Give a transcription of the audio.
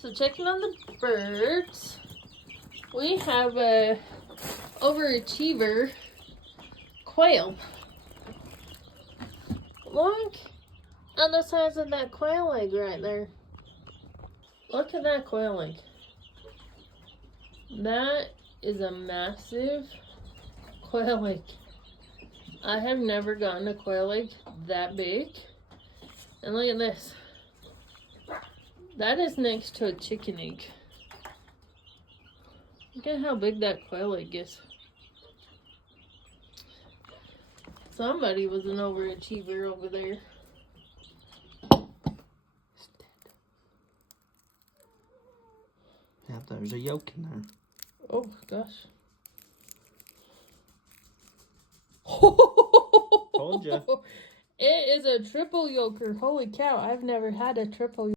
So checking on the birds, we have a overachiever quail. Look at the size of that quail egg right there. Look at that quail egg. That is a massive quail egg. I have never gotten a quail egg that big. And look at this. That is next to a chicken egg. Look at how big that quail egg is. Somebody was an overachiever over there. Yeah, there's a yolk in there. Oh gosh. Told ya. It is a triple yoker. Holy cow, I've never had a triple